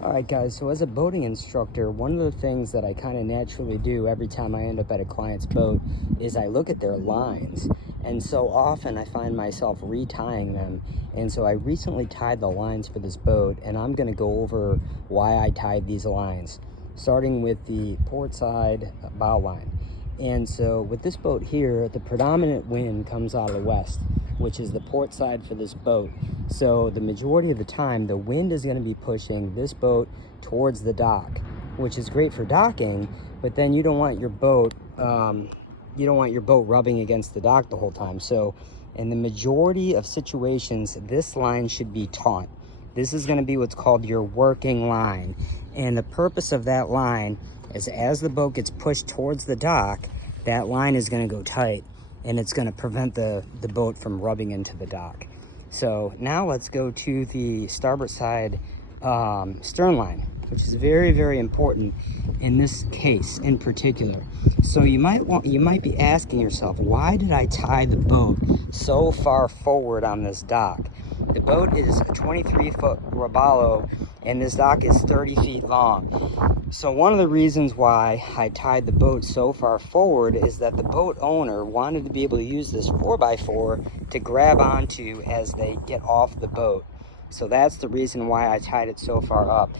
All right, guys, so as a boating instructor, one of the things that I kind of naturally do every time I end up at a client's boat is I look at their lines. And so often I find myself retying them. And so I recently tied the lines for this boat, and I'm going to go over why I tied these lines, starting with the port side bow line. And so with this boat here, the predominant wind comes out of the west, which is the port side for this boat. So the majority of the time, the wind is going to be pushing this boat towards the dock, which is great for docking, but then you don't want your boat rubbing against the dock the whole time. So in the majority of situations, this line should be taut. This is going to be what's called your working line. And the purpose of that line is as the boat gets pushed towards the dock, that line is going to go tight, and it's going to prevent the boat from rubbing into the dock. So now let's go to the starboard side stern line, which is very, very important in this case in particular. So you might be asking yourself, why did I tie the boat so far forward on this dock? The boat is a 23-foot robalo, and this dock is 30 feet long. So one of the reasons why I tied the boat so far forward is that the boat owner wanted to be able to use this 4x4 to grab onto as they get off the boat. So that's the reason why I tied it so far up.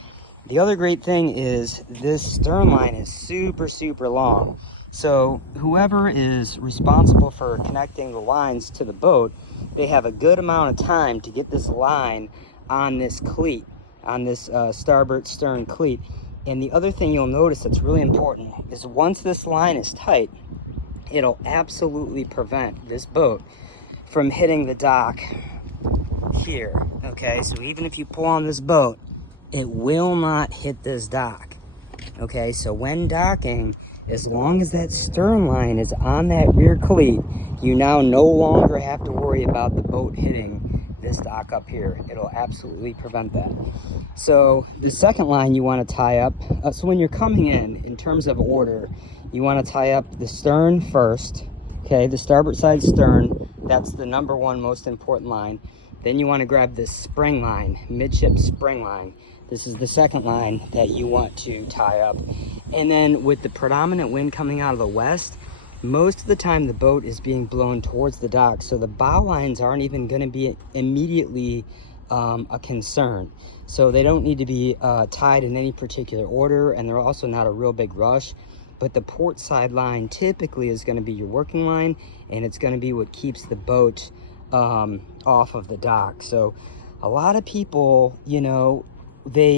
The other great thing is this stern line is super, super long. So whoever is responsible for connecting the lines to the boat, they have a good amount of time to get this line on this cleat, on this starboard stern cleat. And the other thing you'll notice that's really important is once this line is tight, it'll absolutely prevent this boat from hitting the dock here. Okay, so even if you pull on this boat, it will not hit this dock. Okay, so when docking, as long as that stern line is on that rear cleat, you now no longer have to worry about the boat hitting this dock up here. It'll absolutely prevent that. So the second line you want to tie up, so when you're coming in terms of order, you want to tie up the stern first, okay, the starboard side stern. That's the number one most important line. Then you want to grab this spring line, midship spring line. This is the second line that you want to tie up. And then with the predominant wind coming out of the west, most of the time the boat is being blown towards the dock. So the bow lines aren't even going to be immediately a concern. So they don't need to be tied in any particular order, and they're also not a real big rush. But the port side line typically is going to be your working line, and it's going to be what keeps the boat off of the dock. So a lot of people, they